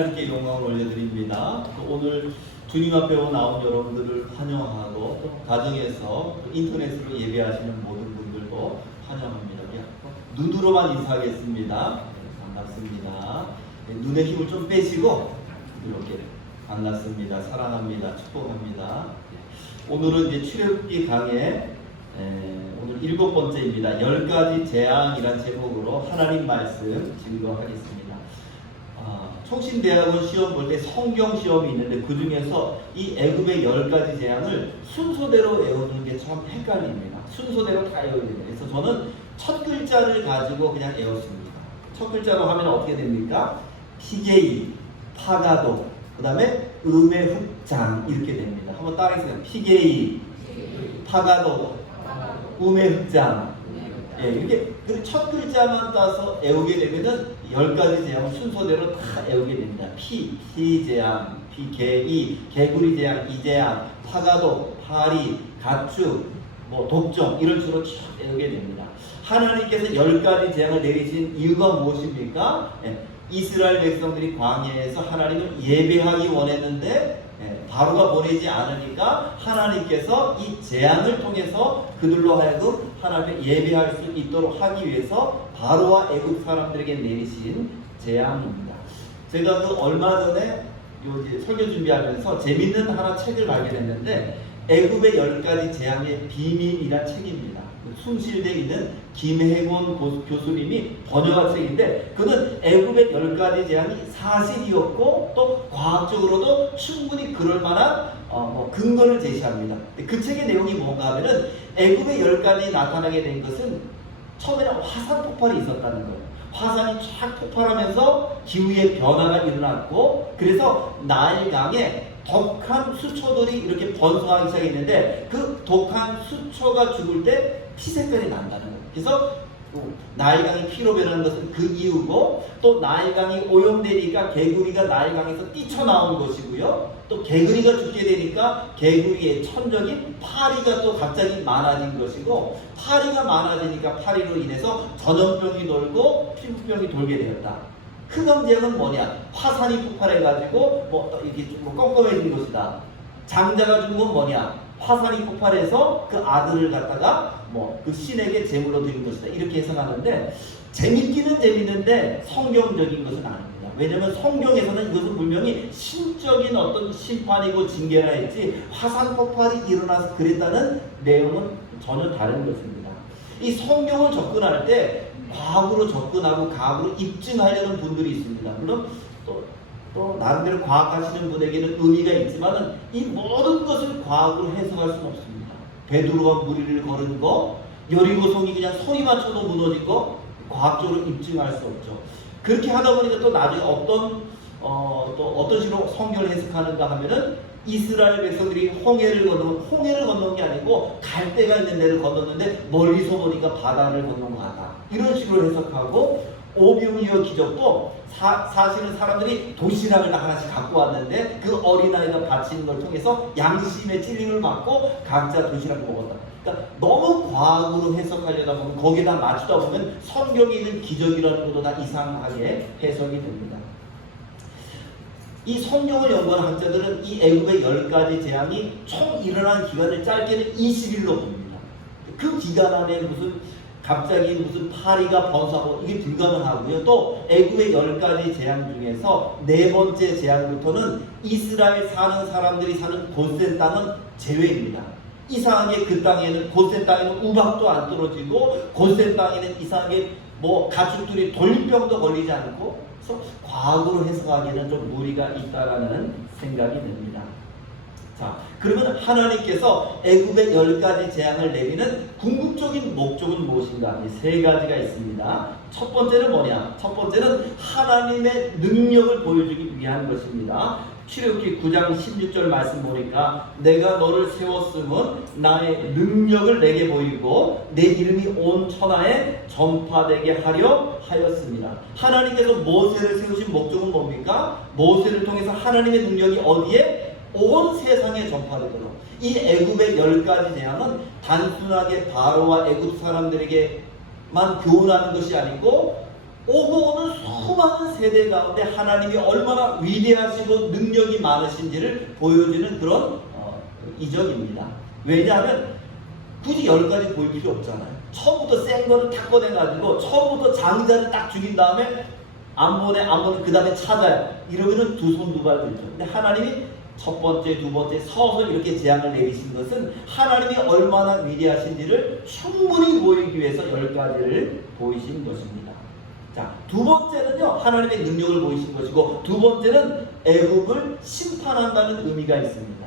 하나님께 영광을 올려드립니다. 오늘 주님 앞에 나온 여러분들을 환영하고 또 가정에서 또 인터넷으로 예배하시는 모든 분들도 환영합니다. 눈으로만 인사하겠습니다. 반갑습니다. 눈에 힘을 좀 빼시고 이렇게 반갑습니다. 사랑합니다. 축복합니다. 오늘은 이제 출애굽기 강의 오늘 7번째입니다. 10가지 재앙이란 제목으로 하나님 말씀 증거하겠습니다. 총신대학원 시험 볼 때 성경 시험이 있는데 그 중에서 이 애굽의 10가지 재앙을 순서대로 외우는 게 참 헷갈립니다. 순서대로 다 외워야 됩니다. 그래서 저는 첫 글자를 가지고 그냥 외웠습니다. 첫 글자로 하면 어떻게 됩니까? 피게이, 파가도, 그 다음에 음의 흑장 이렇게 됩니다. 한번 따라해주세요. 피게이, 파가도, 음의 흑장. 예, 이렇게 첫 글자만 따서 외우게 되면은 10가지 재앙 순서대로 다 외우게 됩니다. 피재앙, 피개이, 개구리 재앙, 이재앙, 파가도, 파리, 가축, 독종 이런 식으로 쭉 외우게 됩니다. 하나님께서 10가지 재앙을 내리신 이유가 무엇입니까? 이스라엘 백성들이 광야에서 하나님을 예배하기 원했는데 바로가 보내지 않으니까 하나님께서 이 재앙을 통해서 그들로 하여금 하나님을 예배할 수 있도록 하기 위해서 바로와 애굽 사람들에게 내리신 재앙입니다. 제가 얼마 전에 설교 준비하면서 재밌는 하나 책을 발견했는데 애굽의 10가지 재앙의 비밀이란 책입니다. 숭실대에 있는 김혜곤 교수님이 번역한 책인데 그는 애굽의 10가지 재앙이 사실이었고 또 과학적으로도 충분히 그럴 만한 근거를 제시합니다. 그 책의 내용이 뭔가 하면은 애굽의 10가지 나타나게 된 것은 처음에는 화산 폭발이 있었다는 거예요. 화산이 쫙 폭발하면서 기후의 변화가 일어났고 그래서 나일강에 독한 수초들이 이렇게 번성하기 시작했는데 그 독한 수초가 죽을 때 피 색깔이 난다는 거예요. 그래서 나일강이 피로 변하는 것은 그 이유고 또 나일강이 오염되니까 개구리가 나일강에서 뛰쳐나온 것이고요. 또 개구리가 죽게 되니까 개구리의 천적인 파리가 또 갑자기 많아진 것이고 파리가 많아지니까 파리로 인해서 전염병이 돌고 피부병이 돌게 되었다. 흑암재앙은 뭐냐? 화산이 폭발해가지고 이렇게 껌껌해진 것이다. 장자가 죽은 건 뭐냐? 화산이 폭발해서 그 아들을 갖다가 그 신에게 제물로 드린 것이다. 이렇게 해석하는데 재밌기는 재밌는데 성경적인 것은 아닙니다. 왜냐하면 성경에서는 이것은 분명히 신적인 어떤 심판이고 징계라 했지 화산 폭발이 일어나서 그랬다는 내용은 전혀 다른 것입니다. 이 성경을 접근할 때 과학으로 접근하고 과학으로 입증하려는 분들이 있습니다. 물론 또 나름대로 과학하시는 분에게는 의미가 있지만은 이 모든 것을 과학으로 해석할 수는 없습니다. 베드로가 무리를 걸은 거, 여리고성이 그냥 소리만 쳐도 무너진 거 과학적으로 입증할 수 없죠. 그렇게 하다 보니까 또 나중에 또 어떤 식으로 성경을 해석하는가 하면은 이스라엘 백성들이 홍해를 건너는 게 아니고 갈대가 있는 데를 건넜는데 멀리서 보니까 바다를 건넌 것 같다. 이런 식으로 해석하고 오병이어 기적도 사실은 사람들이 도시락을 하나씩 갖고 왔는데 그 어린아이가 바치는 걸 통해서 양심의 찔림을 받고 각자 도시락을 먹었다. 그러니까 너무 과학으로 해석하려다 보면 거기에다 맞추다 보면 성경에 있는 기적이라는 것도 다 이상하게 해석이 됩니다. 이 성경을 연구하는 학자들은 이 애굽의 10가지 재앙이 총 일어난 기간을 짧게는 20일로 봅니다. 그 기간 안에 갑자기 무슨 파리가 번성하고 이게 불가능하고요. 또 애굽의 10가지 재앙 중에서 4번째 재앙부터는 이스라엘 사는 사람들이 사는 고센 땅은 제외입니다. 이상하게 그 땅에는 고센 땅에는 우박도 안 떨어지고 고센 땅에는 이상하게 가축들이 돌림병도 걸리지 않고 그래서 과학으로 해석하기에는 좀 무리가 있다라는 생각이 듭니다. 자, 그러면 하나님께서 애굽의 10가지 재앙을 내리는 궁극적인 목적은 무엇인가? 3가지가 있습니다. 첫 번째는 뭐냐? 첫 번째는 하나님의 능력을 보여주기 위한 것입니다. 출애굽기 9장 16절 말씀 보니까 내가 너를 세웠음은 나의 능력을 내게 보이고 내 이름이 온 천하에 전파되게 하려 하였습니다. 하나님께서 모세를 세우신 목적은 뭡니까? 모세를 통해서 하나님의 능력이 어디에? 온 세상에 전파되도록. 이 애굽의 10가지 재앙은 단순하게 바로와 애굽 사람들에게만 교훈하는 것이 아니고 오고 오는 수많은 세대 가운데 하나님이 얼마나 위대하시고 능력이 많으신지를 보여주는 그런 이적입니다. 왜냐하면 굳이 10가지 보일 필요 없잖아요. 처음부터 센 거를 다 꺼내가지고 처음부터 장자를 딱 죽인 다음에 안 보내 그 다음에 찾아요. 이러면은 두 손 두 발 들죠. 근데 하나님이 첫 번째, 두 번째 서서 이렇게 재앙을 내리신 것은 하나님이 얼마나 위대하신지를 충분히 보이기 위해서 10가지를 보이신 것입니다. 자, 두 번째는요, 하나님의 능력을 보이신 것이고, 두 번째는 애굽을 심판한다는 의미가 있습니다.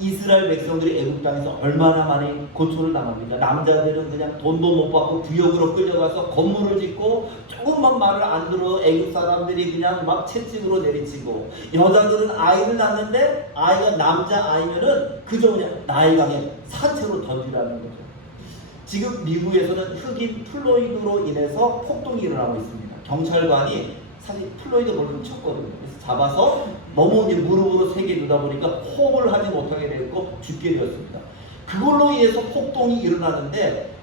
이스라엘 백성들이 애굽 땅에서 얼마나 많이 고초를 당합니까? 남자들은 그냥 돈도 못 받고 구역으로 끌려가서 건물을 짓고, 조금만 말을 안 들어 애굽 사람들이 그냥 막 채찍으로 내리치고, 여자들은 아이를 낳는데 아이가 남자 아이면은 그저 그냥 나일강에 산채로 던지라는 거죠. 지금 미국에서는 흑인 플로이드로 인해서 폭동이 일어나고 있습니다. 경찰관이 사실 플로이드 벌금 쳤거든요. 그래서 잡아서 너무 이제 무릎으로 세게 두다 보니까 호흡을 하지 못하게 됐고 죽게 되었습니다. 그걸로 인해서 폭동이 일어나는데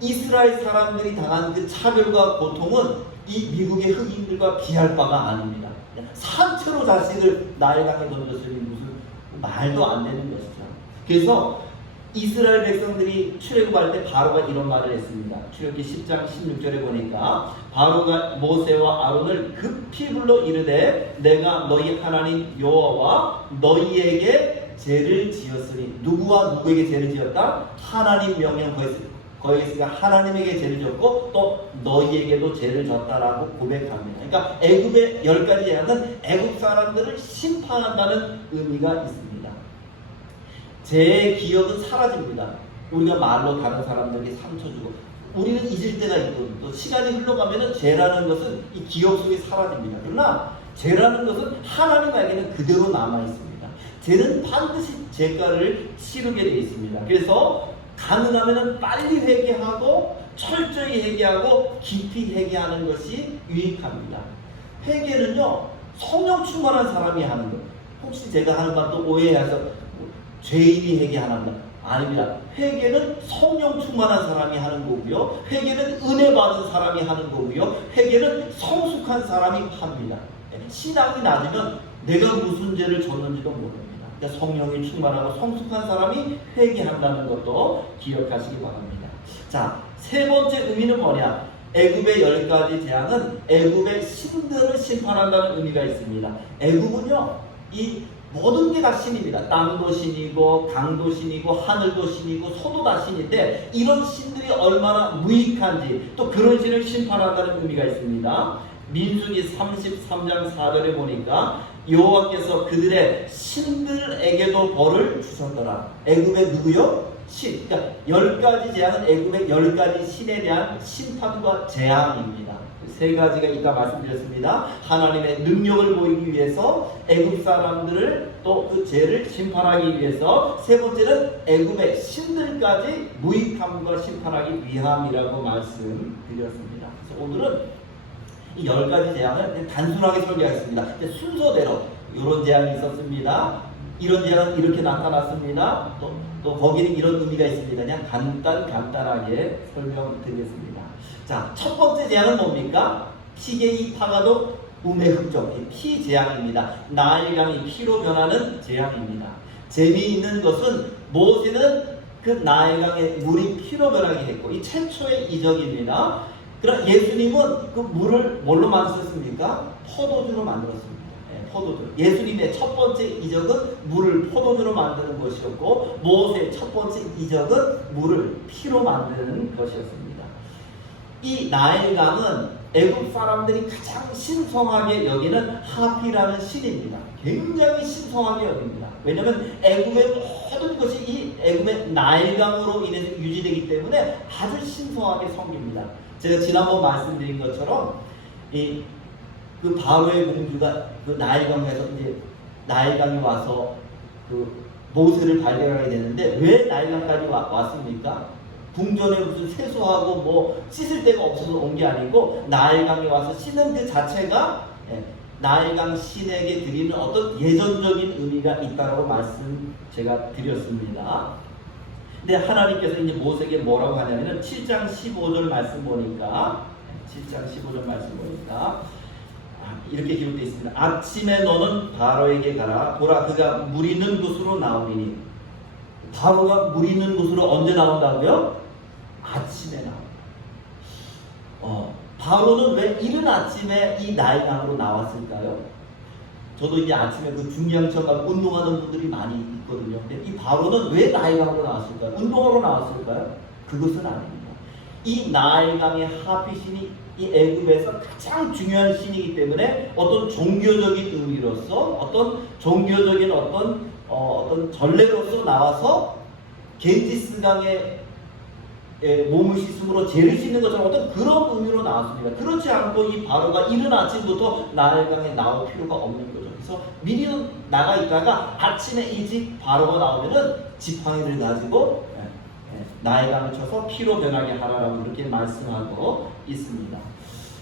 이스라엘 사람들이 당한 그 차별과 고통은 이 미국의 흑인들과 비할 바가 아닙니다. 산채로 자식을 나일강에 던졌으니 무슨 말도 안 되는 것이죠. 그래서 이스라엘 백성들이 출애굽할 때 바로가 이런 말을 했습니다. 출애굽기 10장 16절에 보니까 바로가 모세와 아론을 급히 불러 이르되 내가 너희 하나님 여호와와 너희에게 죄를 지었으니. 누구와 누구에게 죄를 지었다? 하나님 명령 거기서 하나님에게 죄를 졌고 또 너희에게도 죄를 졌다라고 고백합니다. 그러니까 애굽의 10가지 재앙은 애굽 사람들을 심판한다는 의미가 있습니다. 죄의 기억은 사라집니다. 우리가 말로 다른 사람들에게 상처 주고 우리는 잊을 때가 있거든요. 또 시간이 흘러가면 죄라는 것은 이 기억 속에 사라집니다. 그러나 죄라는 것은 하나님에게는 그대로 남아있습니다. 죄는 반드시 죄가를 치르게 되어 있습니다. 그래서 가능하면 빨리 회개하고 철저히 회개하고 깊이 회개하는 것이 유익합니다. 회개는요, 성령 충만한 사람이 하는 거예요. 혹시 제가 하는 말도 오해해서 죄인이 회개하는 것 아닙니다. 회개는 성령 충만한 사람이 하는 거고요. 회개는 은혜 받은 사람이 하는 거고요. 회개는 성숙한 사람이 합니다. 신앙이 낮으면 내가 무슨 죄를 졌는지도 모릅니다. 그러니까 성령이 충만하고 성숙한 사람이 회개한다는 것도 기억하시기 바랍니다. 자, 세 번째 의미는 뭐냐? 애굽의 10가지 재앙은 애굽의 신들을 심판한다는 의미가 있습니다. 애굽은요, 이 모든 게 다 신입니다. 땅도 신이고 강도 신이고 하늘도 신이고 소도 다 신인데 이런 신들이 얼마나 무익한지 또 그런 신을 심판한다는 의미가 있습니다. 민수기 33장 4절에 보니까 여호와께서 그들의 신들에게도 벌을 주셨더라. 애굽의 누구요? 신. 그러니까 10가지 재앙은 애굽의 10가지 신에 대한 심판과 재앙입니다. 세 가지가 이따 말씀드렸습니다. 하나님의 능력을 보이기 위해서 애굽 사람들을 또 그 죄를 심판하기 위해서, 세 번째는 애굽의 신들까지 무익함과 심판하기 위함이라고 말씀드렸습니다. 그래서 오늘은 이 10가지 재앙을 단순하게 설계하겠습니다. 순서대로 이런 재앙이 있었습니다. 이런 재앙은 이렇게 나타났습니다. 또 거기는 이런 의미가 있습니다. 그냥 간단하게 설명드리겠습니다. 자, 첫 번째 재앙은 뭡니까? 피게이 파가도 우메 흑적, 피 재앙입니다. 나일강이 피로 변하는 재앙입니다. 재미있는 것은 모세는 그 나일강의 물이 피로 변하게 했고 이 최초의 이적입니다. 그럼 예수님은 그 물을 뭘로 만드셨습니까? 포도주로 만들었습니다. 포도주. 예수님의 첫 번째 이적은 물을 포도주로 만드는 것이었고 모세의 첫 번째 이적은 물을 피로 만드는 것이었습니다. 이 나일강은 애굽 사람들이 가장 신성하게 여기는 하피라는 신입니다. 굉장히 신성하게 여깁니다. 왜냐하면 애굽의 모든 것이 이 애굽의 나일강으로 인해서 유지되기 때문에 아주 신성하게 섬깁니다. 제가 지난번 말씀드린 것처럼 그 바로의 공주가 그 나일강에서 이제 나일강이 와서 그 모세를 발견하게 되는데 왜 나일강까지 왔습니까? 궁전에 무슨 세수하고 뭐 씻을 데가 없어서 온 게 아니고 나일강에 와서 씻는 그 자체가 나일강 신에게 드리는 어떤 예전적인 의미가 있다라고 말씀 제가 드렸습니다. 근데 하나님께서 이제 모세에게 뭐라고 하냐면은 7장 15절 말씀 보니까 7장 15절 말씀 보니까 이렇게 기록되어 있습니다. 아침에 너는 바로에게 가라. 보라, 그가 물 있는 곳으로 나오리니. 바로가 물 있는 곳으로 언제 나온다고요? 아침에 나온다. 바로는 왜 이른 아침에 이 나일강으로 나왔을까요? 저도 이제 아침에 그 중량천 가서 운동하는 분들이 많이 있거든요. 근데 이 바로는 왜 나일강으로 나왔을까요? 운동하러 나왔을까요? 그것은 아닙니다. 이 나일강의 하피신이 이 애굽에서 가장 중요한 신이기 때문에 어떤 종교적인 의미로서 어떤 종교적인 어떤 전례로서 나와서 겐지스강에 몸을 씻음으로 죄를 씻는 것처럼 어떤 그런 의미로 나왔습니다. 그렇지 않고 이 바로가 이른 아침부터 나일강에 나올 필요가 없는 거죠. 그래서 미리 나가 있다가 아침에 일찍 바로가 나오면은 지팡이를 가지고 나일강을 쳐서 피로 변하게 하라라고 이렇게 말씀하고 있습니다.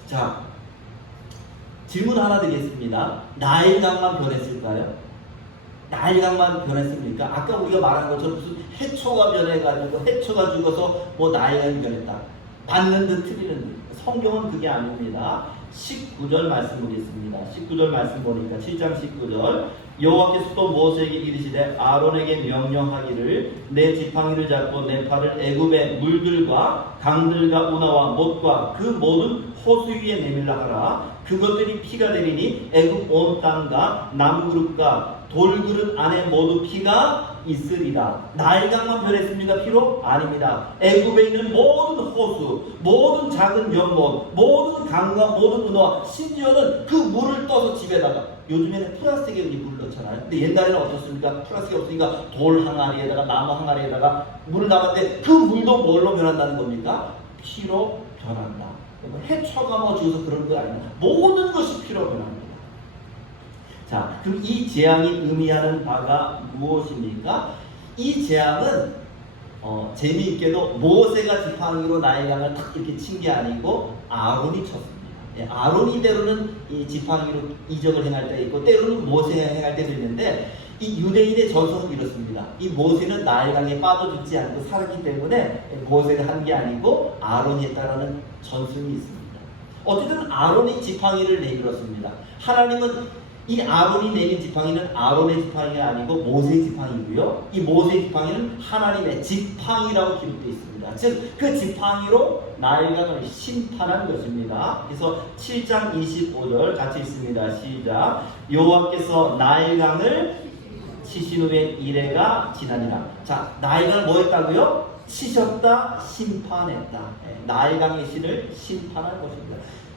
자, 질문 하나 드리겠습니다. 나일강만 변했을까요? 나일강만 변했습니까? 아까 우리가 말한 것처럼 무슨 해초가 변해가지고 해초가 죽어서 뭐 나일강이 변했다. 받는 듯 틀리는 듯. 성경은 그게 아닙니다. 19절 말씀 보겠습니다. 19절 말씀 보니까 7장 19절 여호와께서 또 모세에게 이르시되 아론에게 명령하기를 내 지팡이를 잡고 내 팔을 애굽의 물들과 강들과 운하와 못과 그 모든 호수 위에 내밀라 하라. 그것들이 피가 되리니 애굽 온 땅과 남그릇과 돌그릇 안에 모두 피가 있으리라. 나일강만 변했습니까? 피로? 아닙니다. 애굽에 있는 모든 호수, 모든 작은 연못, 모든 강과 모든 운하와 심지어는 그 물을 떠서 집에다가, 요즘에는 플라스틱에 물 넣잖아요. 근데 옛날에는 어떻습니까? 플라스틱이 없으니까 돌 항아리에다가 나무 항아리에다가 물을 담았는데 그 물도 뭘로 변한다는 겁니까? 피로 변한다. 해초가 뭐 죽어서 그런 거 아닙니다. 모든 것이 피로 변합니다. 자, 그럼 이 재앙이 의미하는 바가 무엇입니까? 이 재앙은 재미있게도 모세가 지팡이로 나일강을 탁 이렇게 친 게 아니고 아론이 쳤습니다. 아론이 때로는 이 지팡이로 이적을 행할 때 있고 때로는 모세가 행할 때도 있는데 이 유대인의 전성은 이렇습니다. 이 모세는 나일강에 빠져 죽지 않고 살았기 때문에 모세가 한 게 아니고 아론이 했다라는 전승이 있습니다. 어쨌든 아론이 지팡이를 내밀었습니다. 하나님은 이 아론이 내린 지팡이는 아론의 지팡이가 아니고 모세의 지팡이고요. 이 모세의 지팡이는 하나님의 지팡이라고 기록되어 있습니다. 즉 그 지팡이로 나일강을 심판한 것입니다. 그래서 7장 25절 같이 있습니다. 시작. 여호와께서 나일강을 치신 후에 이래가 지나니라. 자, 나일강을 뭐 했다고요? 치셨다, 심판했다. 나일강의 신을 심판한 것입니다.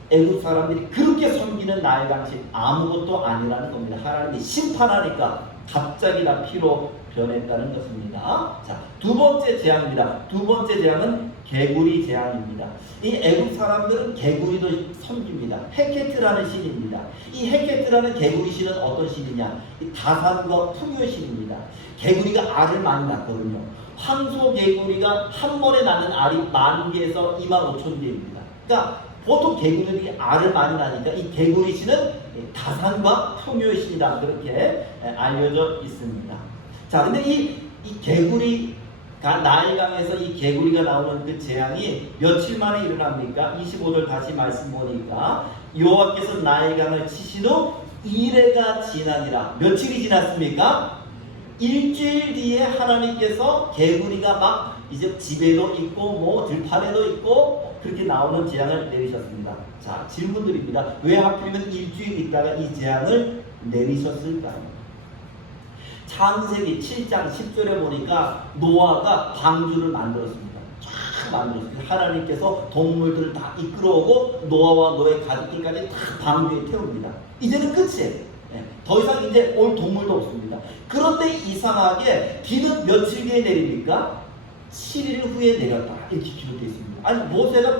애굽 사람들이 그렇게 섬기는 나일강신 아무것도 아니라는 겁니다. 하나님이 심판하니까 갑자기 다 피로 변했다는 것입니다. 자, 두 번째 재앙입니다. 두 번째 재앙은 개구리 재앙입니다. 이 애굽 사람들은 개구리도 섬깁니다. 헤케트라는 신입니다. 이 헤케트라는 개구리 신은 어떤 신이냐? 이 다산과 풍요의 신입니다. 개구리가 알을 많이 낳거든요. 황소 개구리가 한 번에 낳는 알이 10,000개에서 25,000개입니다. 그러니까 보통 개구리들이 알을 많이 낳으니까 이 개구리 신은 다산과 풍요의 신이다. 그렇게 알려져 있습니다. 자, 근데 이 개구리가 나일강에서 이 개구리가 나오는 그 재앙이 며칠 만에 일어납니까? 25절 다시 말씀 보니까 여호와께서 나일강을 치신 후 이래가 지나니라. 며칠이 지났습니까? 일주일 뒤에 하나님께서 개구리가 막 이제 집에도 있고 뭐 들판에도 있고 그렇게 나오는 재앙을 내리셨습니다. 자, 질문드립니다. 왜 하필이면 일주일 있다가 이 재앙을 내리셨을까요? 창세기 7장 10절에 보니까 노아가 방주를 만들었습니다. 쫙 만들었습니다. 하나님께서 동물들을 다 이끌어오고 노아와 노아의 가족들까지 다 방주에 태웁니다. 이제는 끝이에요. 더 이상 이제 올 동물도 없습니다. 그런데 이상하게 비는 며칠 뒤에 내립니까? 7일 후에 내렸다. 이렇게 기록되어 있습니다. 아니, 모세가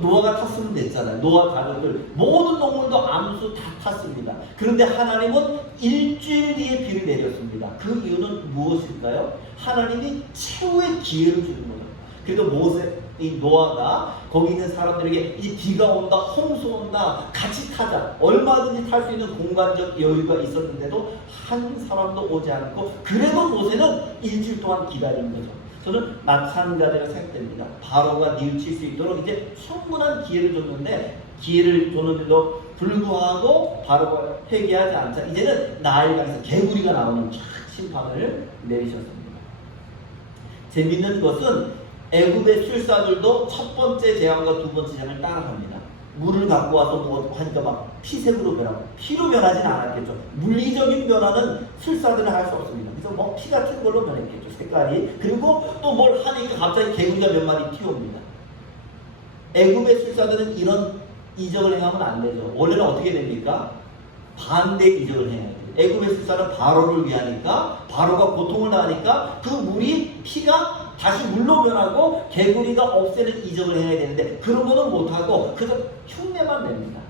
노아가 탔으면 됐잖아요. 노아 가족들 모든 동물도 암수 다 탔습니다. 그런데 하나님은 일주일 뒤에 비를 내렸습니다. 그 이유는 무엇일까요? 하나님이 최후의 기회를 주는 거예요. 그래도 이 노아가 거기 있는 사람들에게 이 비가 온다, 홍수 온다, 같이 타자, 얼마든지 탈 수 있는 공간적 여유가 있었는데도 한 사람도 오지 않고, 그래도 모세는 일주일 동안 기다린 거죠. 저는 마찬가지라 생각됩니다. 바로가 뉘우칠 수 있도록 이제 충분한 기회를 줬는데 기회를 줬는데도 불구하고 바로가 회개하지 않자 이제는 나일강에서 개구리가 나오는 심판을 내리셨습니다. 재밌는 것은 애굽의 술사들도 첫 번째 재앙과 두 번째 재앙을 따라갑니다. 물을 갖고 와서 뭐 하니까 막 피색으로 변하고 피로 변하지는 않았겠죠. 물리적인 변화는 술사들은 할 수 없습니다. 그래서 뭐 피 같은 걸로 변했겠죠. 색깔이. 그리고 또 뭘 하니까 갑자기 개구리가 몇 마리 튀어옵니다. 애굽의 술사들은 이런 이적을 행하면 안 되죠. 원래는 어떻게 됩니까? 반대 이적을 해야 돼요. 애굽의 술사는 바로를 위하니까 바로가 고통을 당하니까 그 물이 피가 다시 물로 변하고 개구리가 없애는 이적을 해야 되는데 그런 거는 못하고 그저 흉내만 냅니다.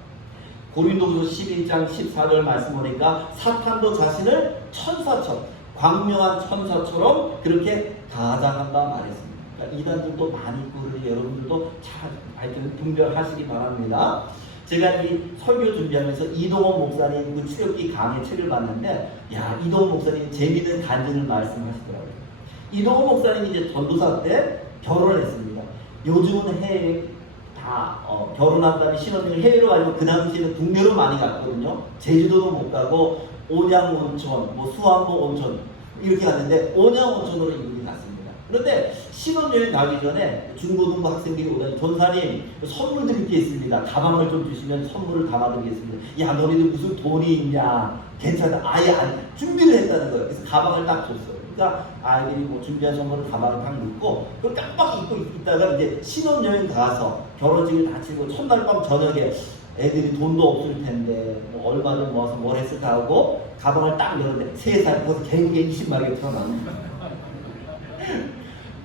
고린도후서 11장 14절 말씀 보니까 사탄도 자신을 천사처럼 광명한 천사처럼 그렇게 가장한다 말했습니다. 그러니까 이단들도 많이 있고 여러분들도 잘 하여튼 분별하시기 바랍니다. 제가 이 설교 준비하면서 이동원 목사님 그 출애굽기 강의 책을 봤는데 야 이동원 목사님 재미있는 간증을 말씀하시더라고요. 이동원 목사님이 이제 전도사 때 결혼을 했습니다. 요즘은 해외 다 결혼한 다음에 신혼여행을 해외로 가지고 그 당시에는 국내로 많이 갔거든요. 제주도도 못 가고 온양 온천, 뭐 수안보 온천 이렇게 갔는데 온양 온천으로 이분이 갔습니다. 그런데 신혼여행 가기 전에 중고등부 학생들이 오더니 전사님 선물 드릴 게 있습니다. 가방을 좀 주시면 선물을 담아드리겠습니다. 야 너희들 무슨 돈이 있냐? 괜찮아. 아예 준비를 했다는 거예요. 그래서 가방을 딱 줬어요. 그러니까 아이들이 뭐 준비한 선물을 가방에 딱 넣고 그걸 깜빡 잊고 있다가 이제 신혼여행 가서 결혼식을 다 치고 첫날 밤 저녁에 애들이 돈도 없을 텐데 뭐 얼마 좀 모아서 뭘 했을까 하고 가방을 딱 열었는데 3살 거기서 개구리가 20마리가 튀어나오는 거예요.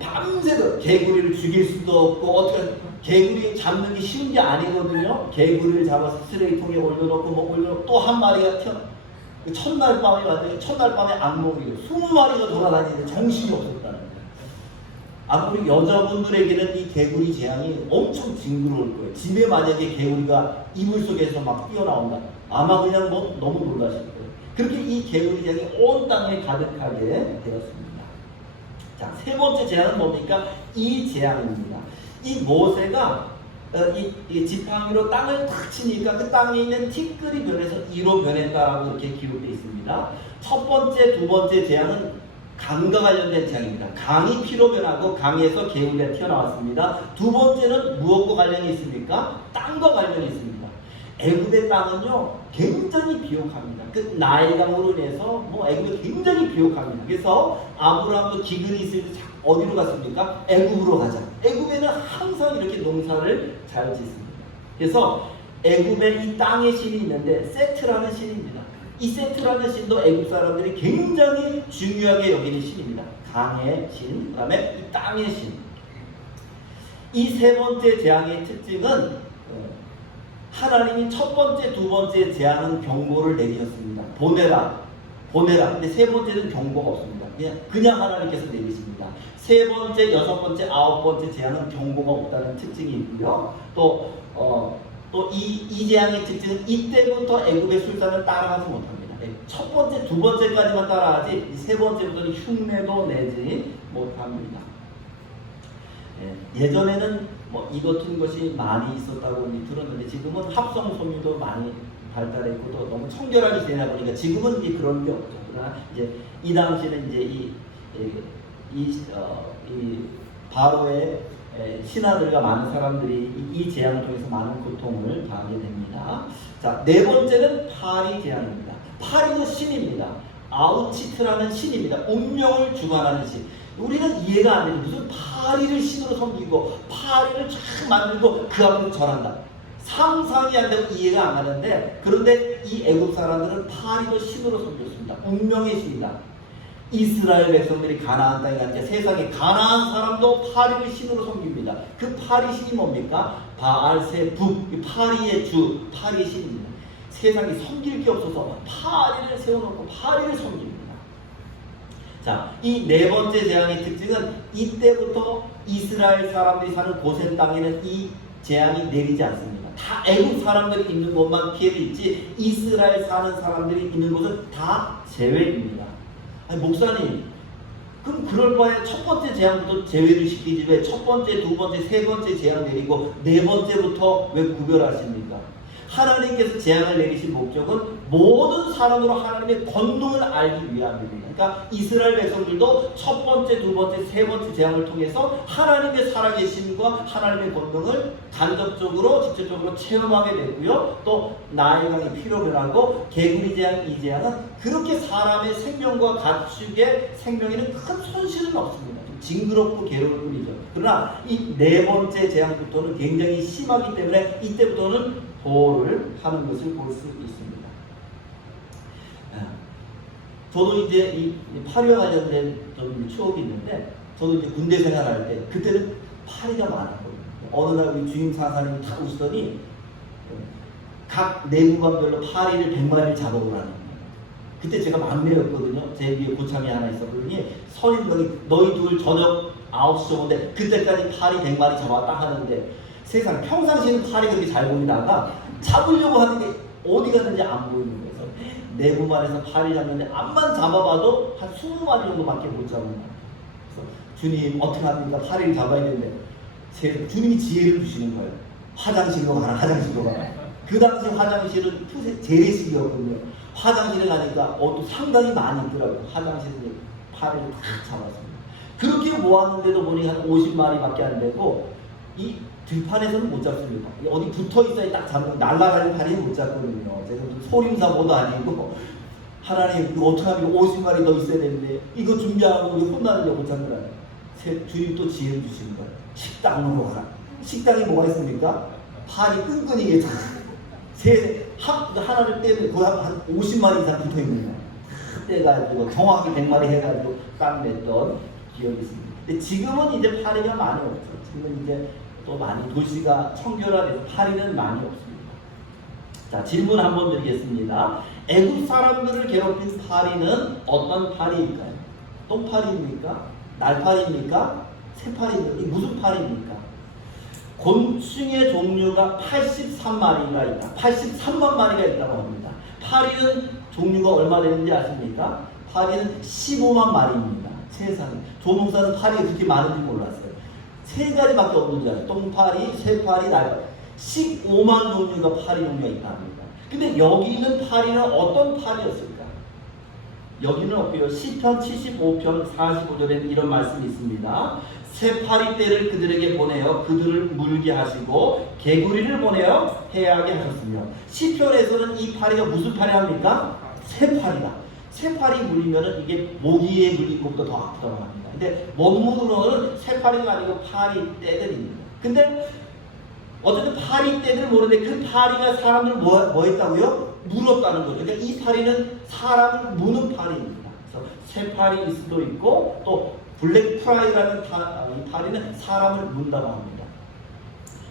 밤새도록 개구리를 죽일 수도 없고 어떻게 개구리 잡는 게 쉬운 게 아니거든요. 개구리를 잡아서 쓰레기통에 올려놓고 뭐 올려놓고 또 한 마리가 첫날 밤에 완전히 첫날 밤에 악몽이에요. 20마리가 돌아다니는데 정신이 없었다는 거예요. 앞으로 여자분들에게는 이 개구리 재앙이 엄청 징그러울 거예요. 집에 만약에 개구리가 이불 속에서 막 뛰어나온다. 아마 그냥 뭐 너무 놀라실 거예요. 그렇게 이 개구리 재앙이 온 땅에 가득하게 되었습니다. 자, 세 번째 재앙은 뭡니까? 이 재앙입니다. 이 모세가 이 지팡이로 땅을 탁 치니까 그 땅에 있는 티끌이 변해서 이로 변했다라고 이렇게 기록되어 있습니다. 첫 번째, 두 번째 재앙은 강과 관련된 재앙입니다. 강이 피로 변하고 강에서 개구리가 튀어나왔습니다. 두 번째는 무엇과 관련이 있습니까? 땅과 관련이 있습니다. 애굽의 땅은요 굉장히 비옥합니다. 그 나일강으로 인해서 뭐 애굽이 굉장히 비옥합니다. 그래서 아브라함도 기근이 있을 때 어디로 갔습니까? 애굽으로 가자. 애굽에는 항상 이렇게 농사를 잘 짓습니다. 그래서 애굽에 이 땅의 신이 있는데 세트라는 신입니다. 이 세트라는 신도 애굽 사람들이 굉장히 중요하게 여기는 신입니다. 강의 신, 그 다음에 이 땅의 신. 이 세 번째 재앙의 특징은 하나님이 첫 번째, 두 번째 재앙은 경고를 내리셨습니다. 보내라. 근데 세 번째는 경고가 없습니다. 그냥 하나님께서 내리십니다. 세 번째, 여섯 번째, 아홉 번째 재앙은 경고가 없다는 특징이 있고요. 또 이 재앙의 특징은 이때부터 애굽의 술사는 따라가지 못합니다. 첫 번째, 두 번째까지만 따라하지 세 번째부터는 흉내도 내지 못합니다. 예전에는 뭐 이것은 것이 많이 있었다고 들었는데 지금은 합성 소미도 많이 발달했고 또 너무 청결하게 지내다 보니까 지금은 이제 그런 게 없죠. 그러나 이제 이 당시에는 이제 이 바로의 신하들과 많은 사람들이 이 재앙을 통해서 많은 고통을 당하게 됩니다. 자, 네 번째는 파리 재앙입니다. 파리도 신입니다. 아우치트라는 신입니다. 운명을 주관하는 신. 우리는 이해가 안 되죠. 무슨 파리를 신으로 섬기고 파리를 쫙 만들고 그 앞에서 절한다. 상상이 안 되고 이해가 안 가는데 그런데 이 애굽 사람들은 파리도 신으로 섬겼습니다. 운명의 신이다. 이스라엘 백성들이 가나안 땅에 가니까 세상에 가나안 사람도 파리를 신으로 섬깁니다. 그 파리 신이 뭡니까? 바알세북, 파리의 주, 파리의 신입니다. 세상에 섬길 게 없어서 파리를 세워놓고 파리를 섬깁니다. 자, 이 네 번째 재앙의 특징은 이때부터 이스라엘 사람들이 사는 고센 땅에는 이 재앙이 내리지 않습니다. 다 애굽 사람들이 있는 곳만 피해를 입지 이스라엘 사는 사람들이 있는 곳은 다 제외입니다. 아니, 목사님 그럼 그럴 바에 첫 번째 재앙부터 제외를 시키지 왜 첫 번째, 두 번째, 세 번째 재앙 내리고 네 번째부터 왜 구별하십니까? 하나님께서 재앙을 내리신 목적은 모든 사람으로 하나님의 권능을 알기 위함입니다. 그러니까 이스라엘 백성들도 첫 번째, 두 번째, 세 번째 재앙을 통해서 하나님의 살아계심과 하나님의 권능을 간접적으로, 직접적으로 체험하게 되고요. 또 나일강이 피로 변하고 개구리 재앙, 이 재앙은 그렇게 사람의 생명과 가축의 생명에는 큰 손실은 없습니다. 징그럽고 괴로울 뿐이죠. 그러나 이 네 번째 재앙부터는 굉장히 심하기 때문에 이때부터는 보호를 하는 것을 볼 수 있습니다. 저도 이제 이 파리와 관련된 좀 추억이 있는데, 저도 이제 군대 생활할 때 그때는 파리가 많았거든요. 어느 날 우리 주임 사사님이 탁 오시더니 각 내구관별로 파리를 100마리를 잡아오라는 거예요. 그때 제가 막내였거든요. 제 위에 고참이 하나 있었거든요. 선임들이 너희 둘 저녁 9시 정도인데 그때까지 파리 100마리 잡았다 하는데, 세상 평상시에는 파리 그렇게 잘 보이다가 잡으려고 하는 게 어디 갔는지 안 보이는 거예요. 내부만에서 파리 잡는데 암만 잡아봐도 한 20마리 정도밖에 못 잡은 거예요. 그래서 주님 어떻게 합니까? 파리를 잡아야 되는데 주님이 지혜를 주시는 거예요. 화장실로 가라, 화장실로 가라. 그 당시 화장실은 재래식이었거든요. 화장실에 가니까 또 상당히 많이 있더라고요. 화장실에 파리를 다 잡았습니다. 그렇게 모았는데도 보니 한 50마리밖에 안 되고, 이 들판에서는 못 잡습니다. 어디 붙어 있어야 딱 잡는, 날아가는 파리는 못 잡거든요. 제가 무슨 소림사모도 아니고, 하나님 이거 어떻게 하면 50마리 더 있어야 되는데 이거 준비하고 우리 혼나는데 못 잡느라요. 주님 또 지혜를 주시는 거예요. 식당으로 가라. 식당이 뭐가 있습니까? 파리 끈끈이게 하나를 떼면 거의 한 50마리 이상 붙어 있는 거예요. 떼가지고 정확히 100마리 해가지고 깡 냈던 기억이 있습니다. 근데 지금은 이제 파리가 많이 없죠. 지금은 이제 또 많이 도시가 청결화돼서 파리는 많이 없습니다. 자, 질문 한번 드리겠습니다. 애굽 사람들을 괴롭힌 파리는 어떤 파리일까요? 똥파리입니까? 날파리입니까? 새파리입니까? 무슨 파리입니까? 곤충의 종류가 83마리가 있다. 83만 마리가 있다고 합니다. 파리는 종류가 얼마 되는지 아십니까? 파리는 15만 마리입니다. 세상에. 조농사는 파리가 그렇게 많은지 몰랐어요. 세 가지밖에 없는 줄 알아요. 똥파리, 새파리, 날파리. 15만 종류가 파리 종류가 있다 합니다. 근데 여기 있는 파리는 어떤 파리였을까? 여기는 없고요. 시편 75편 45절에는 이런 말씀이 있습니다. 새 파리떼를 그들에게 보내어 그들을 물게 하시고 개구리를 보내어 해하게 하셨으며, 시편에서는 이 파리가 무슨 파리 합니까? 새 파리다. 새 파리 물리면은 이게 모기에 물린 것보다 더 아프다고 합니다. 근데 원문으로는 새 파리가 아니고 파리떼들입니다. 근데 어쨌든 파리떼들 모르는데 그 파리가 사람들 뭐 했다고요? 물었다는 거죠. 그러니까 이 파리는 사람을 무는 파리입니다. 그래서 새 파리일 수도 있고, 또 블랙 프라이라는 이 파리는 사람을 문다고 합니다.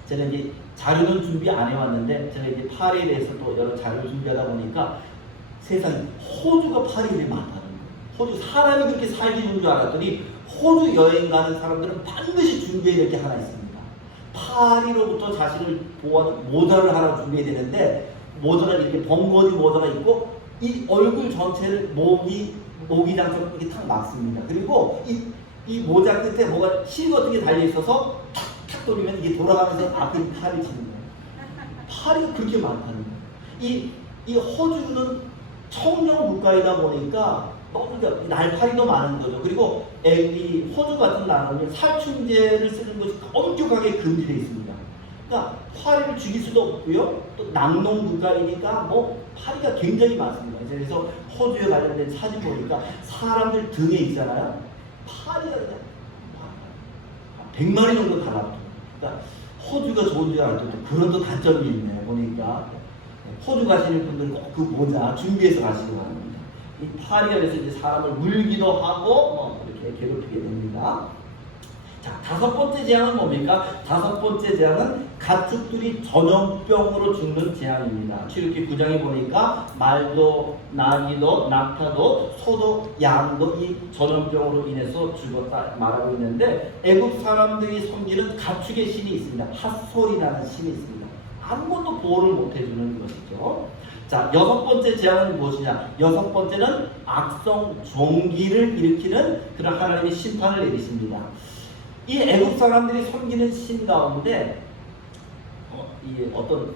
제가 이제 자료는 준비 안 해왔는데, 제가 이제 파리에 대해서 또 여러 자료를 준비하다 보니까 세상에 호주가 파리들이 많다는 거예요. 호주 사람이 그렇게 살기 좋은 줄 알았더니 호주 여행 가는 사람들은 반드시 준비해야 될 게 하나 있습니다. 파리로부터 자신을 보호하는 모자를 하나 준비해야 되는데, 모자가 이렇게 번거지 모자가 있고 이 얼굴 전체를 모기장처럼 이렇게 탁 막습니다. 그리고 이 모자 끝에 뭐가 실 같은 게 달려 있어서 탁탁 돌리면 이게 돌아가면서 앞에 파리를 치는 거예요. 파리가 그렇게 많다는 거예요. 이 호주는 청정 국가이다 보니까 너무 날파리도 많은 거죠. 그리고 이 호주 같은 나라는 살충제를 쓰는 것이 엄격하게 금지되어 있습니다. 그러니까 파리를 죽일 수도 없고요. 또 낙농 국가이니까 뭐 파리가 굉장히 많습니다. 그래서 호주에 관련된 사진 보니까 사람들 등에 있잖아요. 파리가 그냥 100마리 정도 달라붙어요. 그러니까 호주가 좋은 줄 알았더니 그런 또 단점이 있네. 보니까 호주 가시는 분들은 꼭 그 모자 준비해서 가시고 합니다. 이 파리가 그래서 이제 사람을 물기도 하고 이렇게 괴롭히게 됩니다. 자, 다섯 번째 재앙은 뭡니까? 다섯 번째 재앙은 가축들이 전염병으로 죽는 재앙입니다. 출애굽기 9장에 보니까 말도, 나귀도, 낙타도, 소도, 양도 이 전염병으로 인해서 죽었다 말하고 있는데, 애굽 사람들이 섬기는 가축의 신이 있습니다. 핫솔이라는 신이 있습니다. 아무것도 보호를 못 해주는 것이죠. 자, 여섯 번째 재앙은 무엇이냐? 여섯 번째는 악성 종기를 일으키는 그런 하나님의 심판을 내리십니다. 이 애국 사람들이 섬기는 신 가운데 이 어떤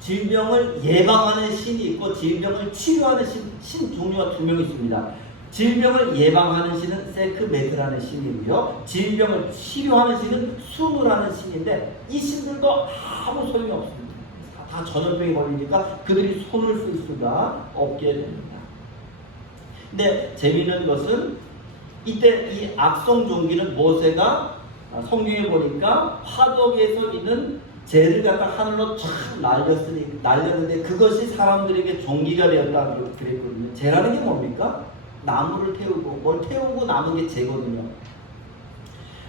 질병을 예방하는 신이 있고 질병을 치료하는 신 종류가 두 명 있습니다. 질병을 예방하는 신은 세크메트라는 신이고요. 질병을 치료하는 신은 수누라는 신인데 이 신들도 아무 소용이 없습니다. 다 전염병이 걸리니까 그들이 손을 쓸 수가 없게 됩니다. 근데 재미있는 것은 이때 이 악성 종기는 모세가 성경에 보니까 화덕에서 있는 재를 갖다 하늘로 쫙 날렸는데 그것이 사람들에게 종기가 되었다 그랬거든요. 재라는 게 뭡니까? 나무를 태우고 뭘 태우고 남은 게 재거든요.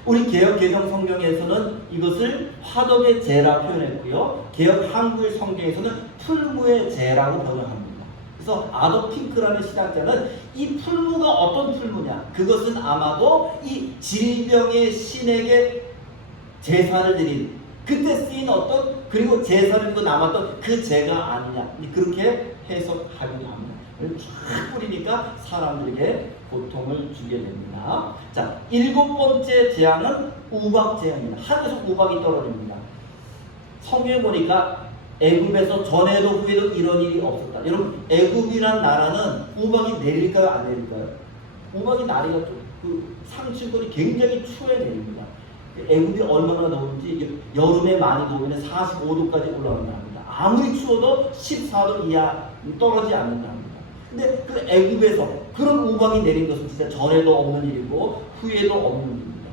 우리 개역 개정 성경에서는 이것을 화덕의 재라 표현했고요. 개역 한글 성경에서는 풀무의 재라고 번역합니다. 그래서 아도 핑크라는 신학자는 이 풀무가 어떤 풀무냐? 그것은 아마도 이 질병의 신에게 제사를 드린 그때 쓰인 어떤 그리고 제사를 드리고 남았던 그 재가 아니냐 그렇게 해석하기도 합니다. 쫙 뿌리니까 사람들에게 고통을 주게 됩니다. 자, 일곱 번째 재앙은 우박 재앙입니다. 하늘에서 우박이 떨어집니다. 성경에 보니까 애굽에서 전에도 후에도 이런 일이 없었다. 여러분, 애굽이란 나라는 우박이 내릴까요, 안 내릴까요? 우박이 나리가 그 상층권이 굉장히 추워야 내립니다. 애굽이 얼마나 더운지 여름에 많이 더우면 45도까지 올라간다 합니다. 아무리 추워도 14도 이하 떨어지지 않는다 합니다. 근데 그 애굽에서 그런 우박이 내린 것은 진짜 전에도 없는 일이고 후에도 없는 일입니다.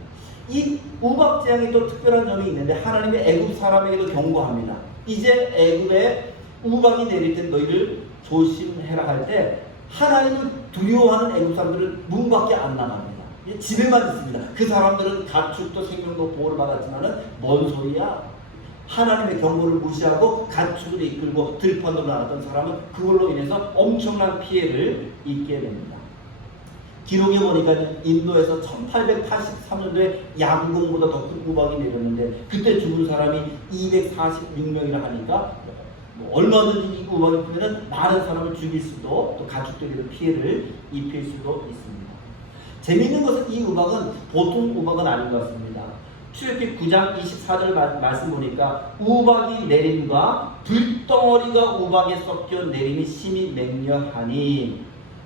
이 우박 재앙이 또 특별한 점이 있는데 하나님의 애굽 사람에게도 경고합니다. 이제 애굽에 우박이 내릴 때 너희를 조심해라 할 때 하나님을 두려워하는 애굽 사람들은 문 밖에 안 나갑니다. 집에만 있습니다. 그 사람들은 가축도 생명도 보호를 받았지만은 뭔 소리야? 하나님의 경고를 무시하고 가축을 이끌고 들판으로 나갔던 사람은 그걸로 인해서 엄청난 피해를 입게 됩니다. 기록에 보니까 인도에서 1883년도에 양궁보다 더 큰 우박이 내렸는데 그때 죽은 사람이 246명이라 하니까 얼마든지 이 우박이 풀면 많은 사람을 죽일 수도 또 가축들에게 피해를 입힐 수도 있습니다. 재미있는 것은 이 우박은 보통 우박은 아닌 것 같습니다. 출애굽기 9장 24절 말씀 보니까 우박이 내림과 불덩어리가 우박에 섞여 내림이 심히 맹렬하니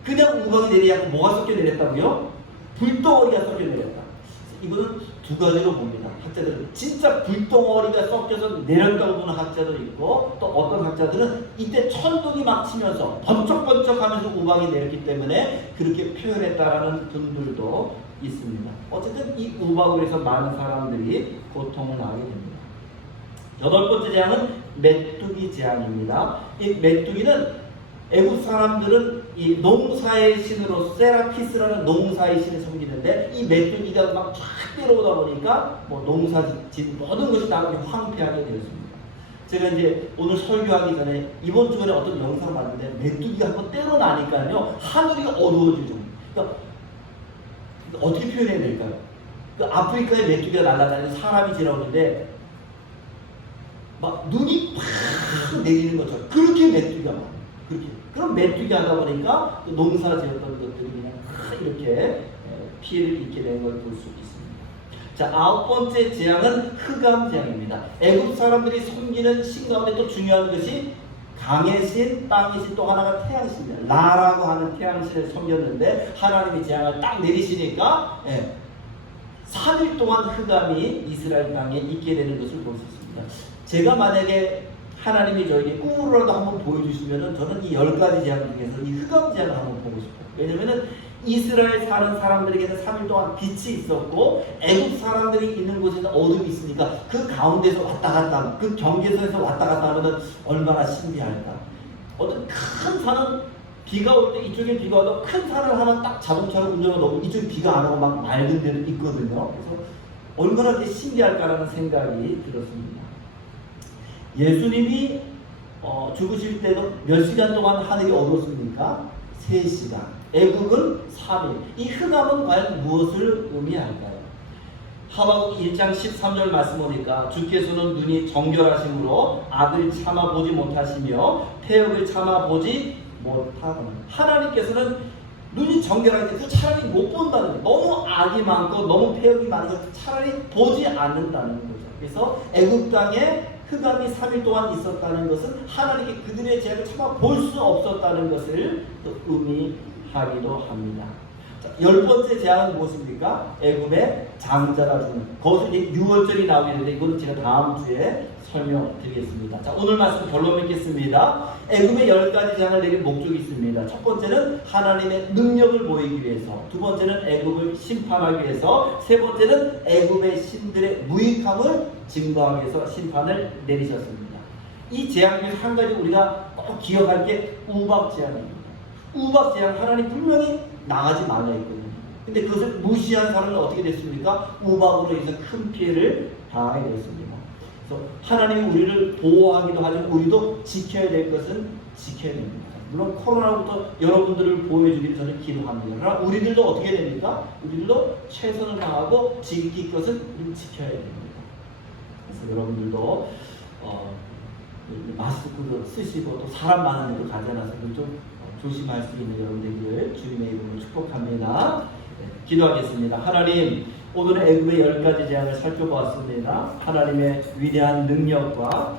그냥 우박이 내리지 않고 뭐가 섞여 내렸다고요? 불덩어리가 섞여 내렸다. 이거는 두 가지로 봅니다. 학자들은 진짜 불덩어리가 섞여서 내렸다고 보는 학자도 있고 또 어떤 학자들은 이때 천둥이 막 치면서 번쩍번쩍하면서 우박이 내렸기 때문에 그렇게 표현했다라는 분들도 있습니다. 어쨌든 이 우박으로 해서 많은 사람들이 고통을 당하게 됩니다. 여덟 번째 재앙은 메뚜기 재앙입니다. 이 메뚜기는 애국 사람들은 이 농사의 신으로 세라피스라는 농사의 신을 섬기는데 이 메뚜기가 막 쫙 때려오다 보니까 뭐 농사짓 모든 것이 다 황폐하게 되었습니다. 제가 이제 오늘 설교하기 전에 이번 주간에 어떤 영상 봤는데 메뚜기가 한번 때려나니까요 하늘이 어두워지죠. 그러니까 어떻게 표현해야 될까요? 그 아프리카에 메뚜기가 날아다니는 사람이 지나오는데 막 눈이 팍 내리는 것처럼 그렇게 메뚜기가 많아요. 그렇게. 그럼 메뚜기 하다 보니까 농사 지었던 것들이 그냥 이렇게 피해를 입게 되는 걸 볼 수 있습니다. 자, 아홉 번째 재앙은 흑암 재앙입니다. 애굽 사람들이 섬기는 신 가운데 또 중요한 것이 강의 신, 땅의 신, 또 하나가 태양신입니다. 라라고 하는 태양신을 섬겼는데 하나님이 재앙을 딱 내리시니까 3일 동안 흑암이 이스라엘 땅에 있게 되는 것을 볼 수 있습니다. 제가 만약에 하나님이 저에게 꿈으로라도 한번 보여주시면은 저는 이 10가지 재앙 중에서 이 흑암 재앙을 한번 보고 싶어요. 왜냐면은 이스라엘 사는 사람들에게는 3일 동안 빛이 있었고 애굽 사람들이 있는 곳에는 어둠이 있으니까 그 가운데서 왔다 갔다 그 경계선에서 왔다 갔다 하면은 얼마나 신비할까. 어떤 큰 산은 비가 올 때 이쪽에 비가 와도 큰 산을 하나 딱 자동차로 운전을 넣으면 이쪽에 비가 안 오고 막 맑은 데도 있거든요. 그래서 얼마나 그게 신기할까라는 생각이 들었습니다. 예수님이 죽으실 때도 몇 시간 동안 하늘이 어두웠습니까? 3시간. 애국은 3일. 이 흑암은 과연 무엇을 의미할까요? 하박국 1장 13절 말씀 보니까 주께서는 눈이 정결하심으로 악을 참아보지 못하시며 패역을 참아보지 못하거나 하나님께서는 눈이 정결하게 차라리 못 본다는 거예요. 너무 악이 많고 너무 패역이 많아서 차라리 보지 않는다는 거죠. 그래서 애굽 땅에 흑암이 3일 동안 있었다는 것은 하나님께 그들의 죄를 참아 볼 수 없었다는 것을 또 의미하기도 합니다. 자, 10번째 재앙은 무엇입니까? 애굽의 장자라 죽는. 거기서 이제 6월절이 나오게 되는데 이거는 제가 다음 주에 설명드리겠습니다. 자, 오늘 말씀 결론 맺겠습니다. 애굽의 10가지 재앙을 내린 목적이 있습니다. 첫 번째는 하나님의 능력을 보이기 위해서, 두 번째는 애굽을 심판하기 위해서, 세 번째는 애굽의 신들의 무익함을 증거하기 위해서 심판을 내리셨습니다. 이 재앙 중에서 한 가지 우리가 꼭 기억할 게 우박 재앙입니다. 우박 재앙, 하나님 분명히 나가지 말라 했거든요. 근데 그것을 무시한 사람은 어떻게 됐습니까? 우박으로 인해서 큰 피해를 당하게 됐습니다. 그래서 하나님이 우리를 보호하기도 하지만 우리도 지켜야 될 것은 지켜야 됩니다. 물론 코로나로부터 여러분들을 보호해주기를 저는 기도합니다. 그러나 우리들도 어떻게 됩니까? 우리들도 최선을 다하고 지킬 것은 지켜야 됩니다. 그래서 여러분들도 마스크도 쓰시고 또 사람 많은 데로 가지 않아서 좀 조심할 수 있는 여러분들을 주님의 이름으로 축복합니다. 네, 기도하겠습니다. 하나님, 오늘은 애굽의 10가지 재앙을 살펴보았습니다. 하나님의 위대한 능력과